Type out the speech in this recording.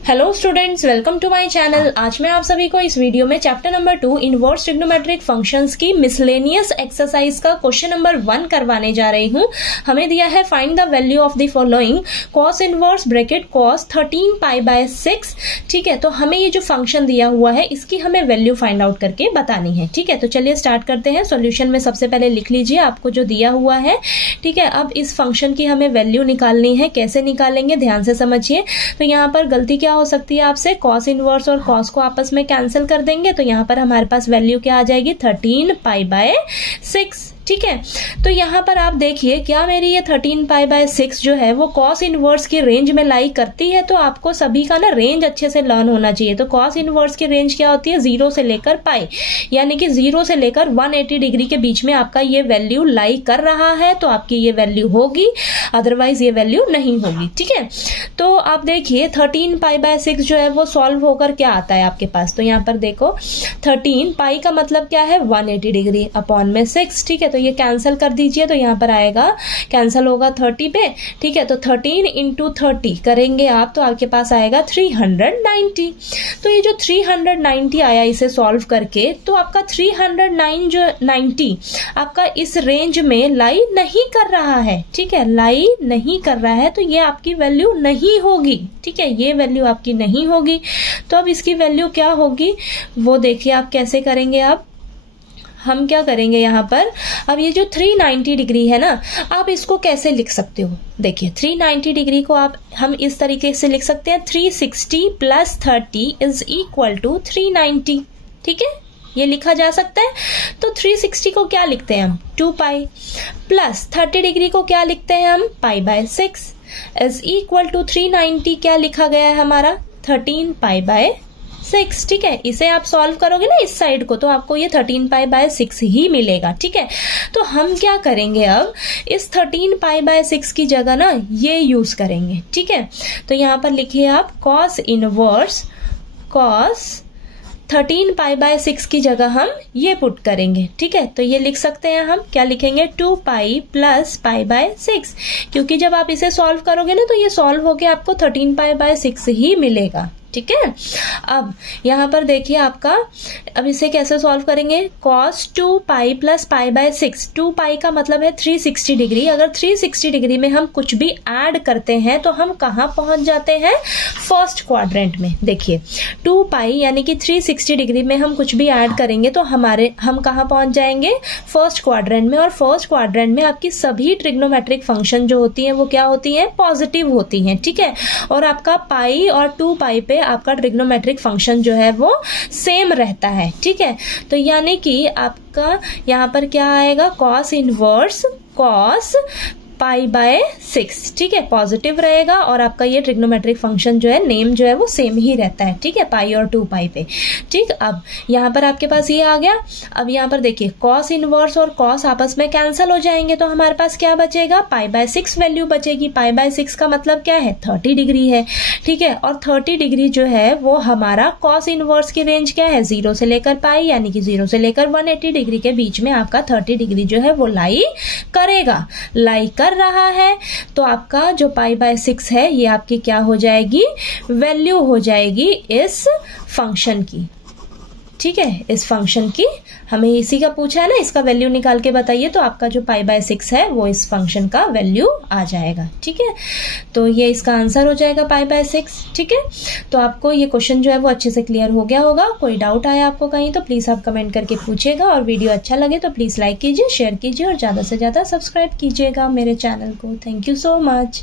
Hello students, welcome to my channel. आज मैं आप सभी को इस वीडियो में chapter number 2 inverse trigonometric functions की मिसलेनियस एक्सरसाइज का क्वेश्चन नंबर 1 करवाने जा रही हूं। हमें दिया है find the value of the following cos inverse bracket cos 13 pi by 6। ठीक है, तो हमें ये जो फंक्शन दिया हुआ है इसकी हमें वैल्यू फाइंड आउट करके बतानी है। ठीक है, तो चलिए स्टार्ट करते हैं। सोल्यूशन में सबसे पहले लिख लीजिए आपको जो दिया हुआ है। ठीक है, अब इस फंक्शन की हमें वैल्यू निकालनी है। कैसे निकालेंगे ध्यान से समझिए। तो यहाँ पर गलती क्या हो सकती है आपसे, कॉस इनवर्स और कॉस को आपस में कैंसिल कर देंगे तो यहाँ पर हमारे पास वैल्यू क्या आ जाएगी, 13 पाई बाय 6। ठीक है, तो यहाँ पर आप देखिए क्या मेरी ये 13 पाई बाय 6 जो है वो कॉस इनवर्स की रेंज में लाई करती है। तो आपको सभी का ना रेंज अच्छे से लर्न होना चाहिए। तो कॉस इनवर्स की रेंज क्या होती है, 0 से लेकर पाई, यानी कि 0 से लेकर 180 डिग्री के बीच में आपका ये वैल्यू लाई कर रहा है तो आपकी ये वैल्यू होगी, अदरवाइज ये वैल्यू नहीं होगी। ठीक है, तो आप देखिए 13 पाई बाय 6 जो है वो सॉल्व होकर क्या आता है आपके पास। तो यहाँ पर देखो 13 पाई का मतलब क्या है, 180 डिग्री अपॉन में 6। ठीक है, तो ये कैंसिल कर दीजिए तो यहाँ पर आएगा, कैंसिल होगा 30 पे। ठीक है, तो 13 इंटू 30 करेंगे आप तो आपके पास आएगा 390। तो ये जो 390 आया इसे सॉल्व करके, तो आपका 390 आपका इस रेंज में लाई नहीं कर रहा है। ठीक है, लाई नहीं कर रहा है तो ये आपकी वैल्यू नहीं होगी। ठीक है, ये वैल्यू आपकी नहीं होगी। तो अब इसकी वैल्यू क्या होगी वो देखिए आप कैसे करेंगे। अब हम क्या करेंगे यहाँ पर, अब ये जो 390 डिग्री है ना, आप इसको कैसे लिख सकते हो। देखिए 390 डिग्री को हम इस तरीके से लिख सकते हैं, 360 प्लस 30 इज इक्वल टू 390। ठीक है, ये लिखा जा सकता है। तो 360 को क्या लिखते हैं हम, 2 पाई, प्लस 30 डिग्री को क्या लिखते हैं हम, pi by 6 is equal to 390 क्या लिखा गया है हमारा, 13 पाई बाय 6। ठीक है, इसे आप सॉल्व करोगे ना इस साइड को तो आपको ये 13 पाई बाय 6 ही मिलेगा। ठीक है, तो हम क्या करेंगे, अब इस 13 पाई बाय 6 की जगह ना ये यूज करेंगे। ठीक है, तो यहां पर लिखिए आप cos inverse cos 13 pi by 6 की जगह हम ये पुट करेंगे। ठीक है, तो ये लिख सकते हैं हम, क्या लिखेंगे, 2 पाई प्लस पाई बाय 6, क्योंकि जब आप इसे सॉल्व करोगे ना तो ये सॉल्व होके आपको 13 पाई बाय 6 ही मिलेगा। ठीक है, अब यहां पर देखिए आपका, अब इसे कैसे सॉल्व करेंगे, cos 2 pi plus pi by 6। 2 पाई का मतलब है 360 डिग्री। अगर 360 डिग्री में हम कुछ भी ऐड करते हैं तो हम कहां पहुंच जाते हैं, फर्स्ट क्वाड्रेंट में। देखिए 2 पाई यानी कि 360 डिग्री में हम कुछ भी ऐड करेंगे तो हम कहां पहुंच जाएंगे, फर्स्ट क्वाड्रेंट में। और फर्स्ट क्वाड्रेंट में आपकी सभी ट्रिग्नोमेट्रिक फंक्शन जो होती है वो क्या होती है, पॉजिटिव होती है। ठीक है, और आपका पाई और 2 पाई पे आपका ट्रिग्नोमेट्रिक फंक्शन जो है वो सेम रहता है। ठीक है, तो यानी कि आपका यहां पर क्या आएगा, cos inverse cos pi by 6। ठीक है, पॉजिटिव रहेगा और आपका ये ट्रिग्नोमेट्रिक फंक्शन जो है नेम जो है वो सेम ही रहता है। ठीक है, पाई और 2 पाई पे। ठीक, अब यहाँ पर आपके पास ये आ गया। अब यहाँ पर देखिए कॉस इनवर्स और कॉस आपस में कैंसिल हो जाएंगे तो हमारे पास क्या बचेगा, पाई बाय 6 वैल्यू बचेगी। पाई बाय 6 का मतलब क्या है, 30 डिग्री है। ठीक है, और 30 डिग्री जो है वो हमारा कॉस इनवर्स की रेंज क्या है, 0 से लेकर पाई, यानी कि 0 से लेकर 180 डिग्री के बीच में आपका 30 डिग्री जो है वो लाई करेगा, लाई कर रहा है। तो आपका जो पाई बाय 6 है ये आपकी क्या हो जाएगी, वैल्यू हो जाएगी इस फंक्शन की। ठीक है, इस फंक्शन की हमें इसी का पूछा है ना, इसका वैल्यू निकाल के बताइए। तो आपका जो पाई बाय 6 है वो इस फंक्शन का वैल्यू आ जाएगा। ठीक है, तो ये इसका आंसर हो जाएगा पाई बाय 6। ठीक है, तो आपको ये क्वेश्चन जो है वो अच्छे से क्लियर हो गया होगा। कोई डाउट आया आपको कहीं तो प्लीज आप कमेंट करके पूछिएगा, और वीडियो अच्छा लगे तो प्लीज लाइक कीजिए, शेयर कीजिए और ज्यादा से ज्यादा सब्सक्राइब कीजिएगा मेरे चैनल को। Thank you so much.